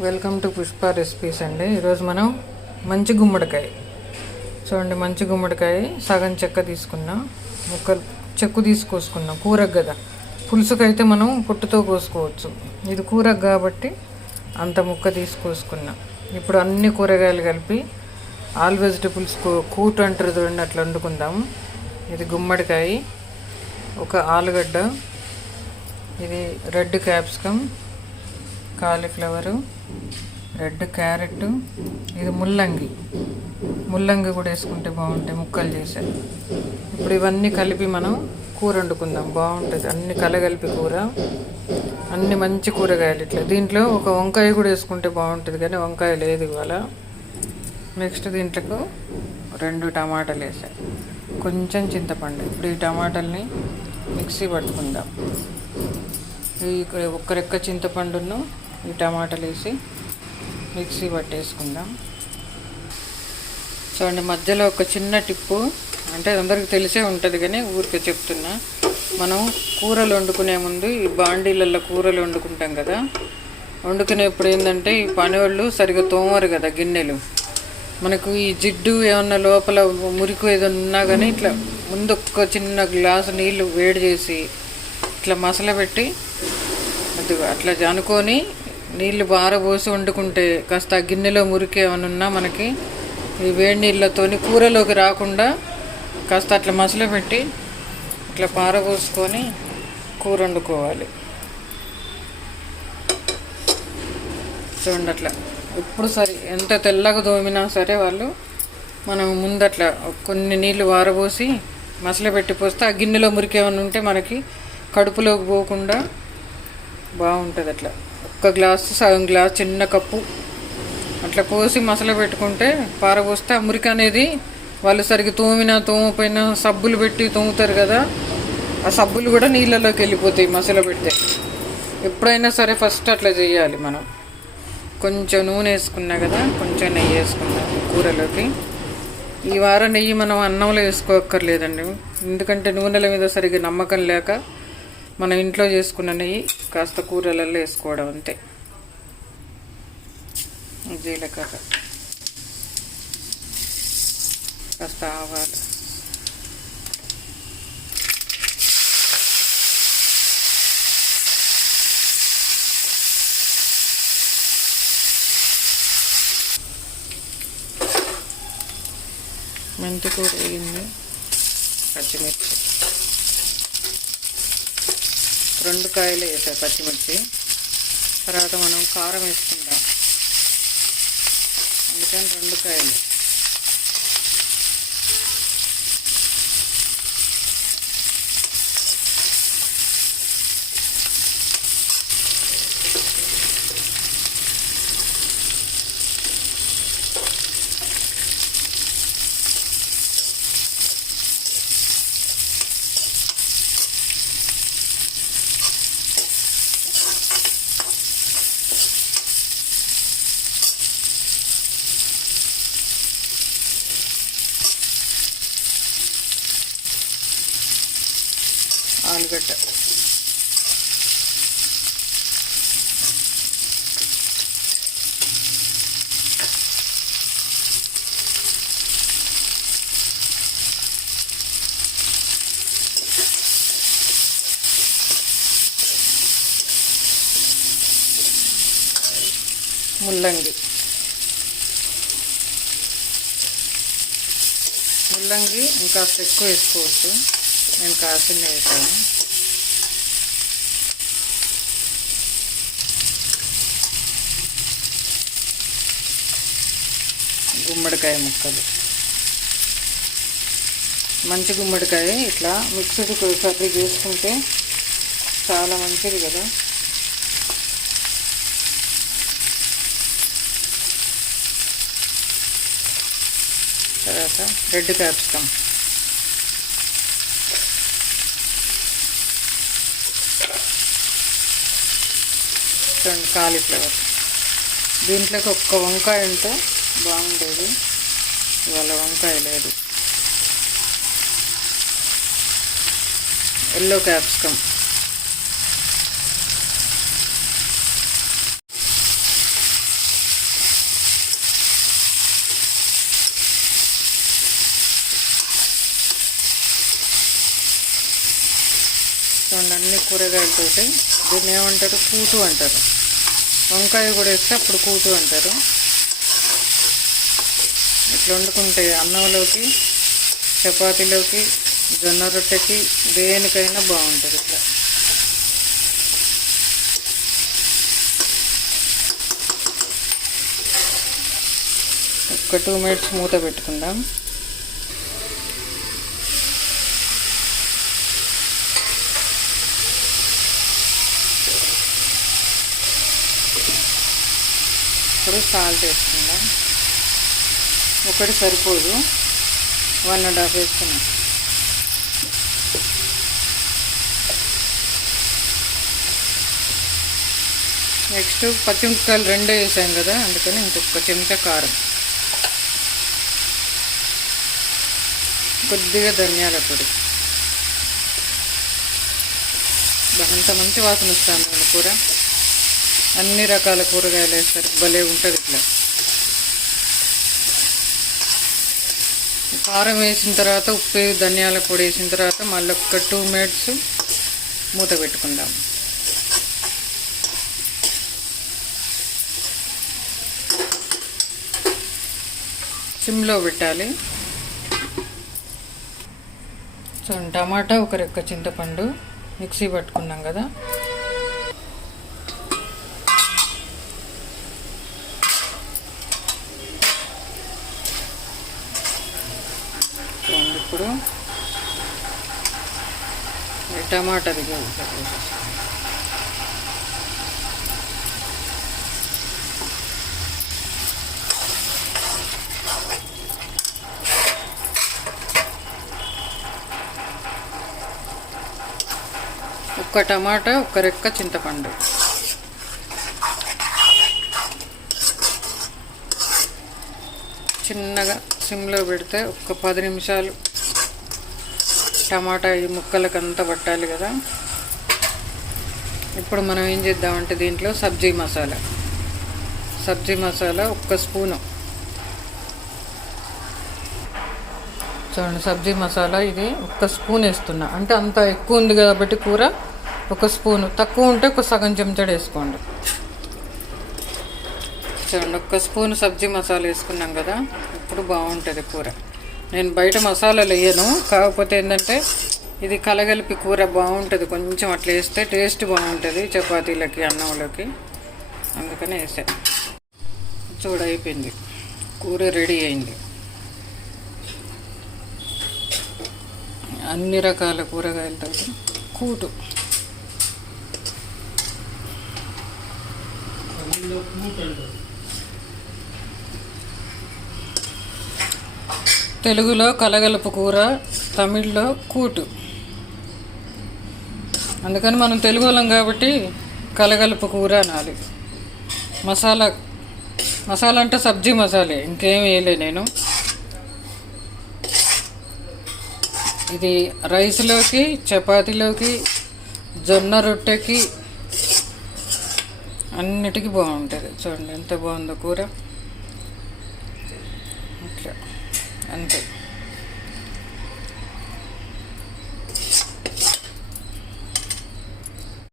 Welcome to Pushpa recipes అండి. ఈరోజు మనం మంచి గుమ్మడికాయ. చూడండి మంచి గుమ్మడికాయ సగం చెక్క తీసుకున్నాం ముక్కలు చెక్కు తీసుకొసుకున్నాం కూరకు కదా పులుసుకైతే మనం పొట్టుతో కోసుకోవచ్చు. ఇది కూరకు కాబట్టి అంత ముక్క తీసుకొసుకున్నాం. ఇప్పుడు అన్ని కూరగాయలు కలిపి ఆల్ వెజిటబుల్స్ కూట్ అంటారు చూడండి అట్లా వండుకుందాం. ఇది గుమ్మడికాయ ఒక ఆలుగడ్డ ఇది red capsicum cauliflower red carrot ఇది ముల్లంగి. ముల్లంగి కూడా వేసుకుంటే బాగుంటాయి ముక్కలు చేసారు ఇప్పుడు ఇవన్నీ కలిపి మనం కూర వండుకుందాం. బాగుంటుంది. అన్ని కలగలిపి కూర. అన్ని మంచి కూరగాయలు ఇట్లా. దీంట్లో ఒక వంకాయ కూడా వేసుకుంటే బాగుంటుంది కానీ వంకాయ లేదు ఇవాళ. నెక్స్ట్ దీంట్లో రెండు టమాటాలు వేసాయి కొంచెం చింతపండు. ఇప్పుడు ఈ టమాటాలని మిక్సీ పట్టుకుందాం. ఈ ఒక్క రెక్క చింతపండును ఈ టమాటాలు వేసి మిక్సీ పట్టేసుకుందాం. చూడండి మధ్యలో ఒక చిన్న టిప్పు అంటే అందరికి తెలిసే ఉంటుంది కానీ ఊరికే చెప్తున్నా. మనం కూరలు వండుకునే ముందు ఈ బాండీలలో కూరలు వండుకుంటాం కదా. వండుకునేప్పుడు ఏంటంటే ఈ పనివాళ్ళు సరిగా తోమరు కదా గిన్నెలు. మనకు ఈ జిడ్డు ఏమన్నా లోపల మురికి ఏదైనా ఉన్నా కానీ ఇట్లా ముందు ఒక చిన్న గ్లాసు నీళ్ళు వేడి చేసి ఇట్లా మసల పెట్టి అది అట్లా అనుకొని నీళ్ళు బారబోసి వండుకుంటే కాస్త గిన్నెలో మురికి ఏమైనా ఉన్నా మనకి ఈ వేడి నీళ్ళతోని కూరలోకి రాకుండా కాస్త అట్లా మసలు పెట్టి ఇట్లా పారబోసుకొని కూర వండుకోవాలి. చూడండి అట్లా. ఎప్పుడు సరే ఎంత తెల్లగా దోమినా సరే వాళ్ళు మనం ముందట్లా కొన్ని నీళ్ళు వారబోసి మసలు పెట్టి పోస్తే ఆ గిన్నెలో మురికేమన్నా ఉంటే మనకి కడుపులోకి పోకుండా బాగుంటుంది అట్లా. ఒక్క గ్లాసు సగం గ్లాస్ చిన్న కప్పు. అట్లా పోసి మసలు పెట్టుకుంటే పారబోస్తే ఆ మురికి అనేది వాళ్ళు సరిగ్గా తోమినా తోమపోయినా సబ్బులు పెట్టి తోముతారు కదా. ఆ సబ్బులు కూడా నీళ్ళలోకి వెళ్ళిపోతాయి మసలు పెడితే. ఎప్పుడైనా సరే ఫస్ట్ అట్లా చేయాలి మనం. కొంచెం నూనె వేసుకున్నా కదా కొంచెం నెయ్యి వేసుకున్నా కూరలోకి. ఈ వారం నెయ్యి మనం అన్నంలో వేసుకోక్కర్లేదండి. ఎందుకంటే నూనెల మీద సరిగ్గా నమ్మకం లేక మనం ఇంట్లో చేసుకున్న నెయ్యి కాస్త కూరలలో వేసుకోవడం అంతే. జీలకర్ర. కాస్త ఆవాలు. మెంతి కూర వేయింది పచ్చిమిర్చి. రెండు కాయలు వేసాయి పచ్చిమిర్చి. తర్వాత మనం కారం వేసుకుంటాం అందుకని రెండు కాయలు. ఆలుగడ్డ. ముల్లంగి. ముల్లంగి ఇంకా ఎక్కువ వేసుకోవచ్చు నేను కాసిన వేసాను. గుమ్మడికాయ ముక్కలు. మంచి గుమ్మడికాయ ఇట్లా మిక్స్డ్ కర్రీ చేసుకుంటే చాలా మంచిది కదా. తర్వాత రెడ్ క్యాప్సికమ్. చూడండి కాలీఫ్లవర్. దీంట్లోకి ఒక్క వంకాయ ఉంటే బాగుండేది. ఇవాళ వంకాయ లేదు. Yellow capsicum. చూడండి అన్ని కూరగాయలతోటి దీన్ని ఏమంటారు? కూటు అంటారు. వంకాయ కూడా వేస్తే అప్పుడు కూటు అంటారు. ఇట్లా వండుకుంటే అన్నంలోకి చపాతీలోకి జొన్న రొట్టెకి దేనికైనా బాగుంటుంది ఇట్లా. ఒక టూ మినిట్స్ మూత పెట్టుకుందాం. ఇప్పుడు సాల్ట్ వేసుకుందాం. ఒకటి సరిపోదు. వన్ అండ్ హాఫ్ వేసుకున్నాం నెక్స్ట్ పచ్చిమిరపకాయలు రెండే వేసాం కదా అందుకని ఇంకొక చెంచా కారం. కొద్దిగా ధనియాల పొడి. అంత మంచి వాసన వస్తుంది కూర. అన్ని రకాల కూరగాయలు వేస్తారు. భలే ఉంటుంది ఇట్లా. కారం వేసిన తర్వాత ఉప్పు ధనియాల పొడి వేసిన తర్వాత మళ్ళీ ఒక టూ మినిట్స్ మూత పెట్టుకుందాం. సిమ్లో పెట్టాలి. సో టమాటా ఒక రెక్క చింతపండు మిక్సీ పట్టుకున్నాం కదా చూడండి ఇప్పుడు టమాటా దిగ ఒక్క టమాటా ఒక్క రెక్క చింతపండు. చిన్నగా సిమ్లో పెడితే ఒక్క పది నిమిషాలు టమాటా ఈ ముక్కలకు అంతా పట్టాలి కదా. ఇప్పుడు మనం ఏం చేద్దామంటే దీంట్లో సబ్జీ మసాలా. సబ్జీ మసాలా ఒక్క స్పూను. చూడండి సబ్జీ మసాలా ఇది ఒక్క స్పూన్ వేస్తున్నా. అంటే అంత ఎక్కువ ఉంది కాబట్టి కూర ఒక స్పూను. తక్కువ ఉంటే ఒక సగం చెంచాడు వేసుకోండి. చూడండి ఒక్క స్పూన్ సబ్జీ మసాలా వేసుకున్నాం కదా. ఇప్పుడు బాగుంటుంది కూర. నేను బయట మసాలాలు వేయను. కాకపోతే ఏంటంటే ఇది కలగలిపి కూర బాగుంటుంది. కొంచెం అట్లా వేస్తే టేస్ట్ బాగుంటుంది చపాతీలకి అన్నంలోకి. అందుకనే వేసా. చూడ అయిపోయింది. కూర రెడీ అయింది. అన్ని రకాల కూరగాయలతో కూటు. తెలుగులో కలగలుపు కూర తమిళ్ళో కూటు. అందుకని మనం తెలుగు వాళ్ళం కాబట్టి కలగలుపు కూర అనాలి. మసాలా మసాలా అంటే సబ్జీ మసాలే ఇంకేం వేయలే నేను. ఇది రైస్లోకి చపాతీలోకి జొన్న రొట్టెకి అన్నిటికీ బాగుంటుంది. చూడండి ఎంత బాగుందో కూర. అట్లా అంతే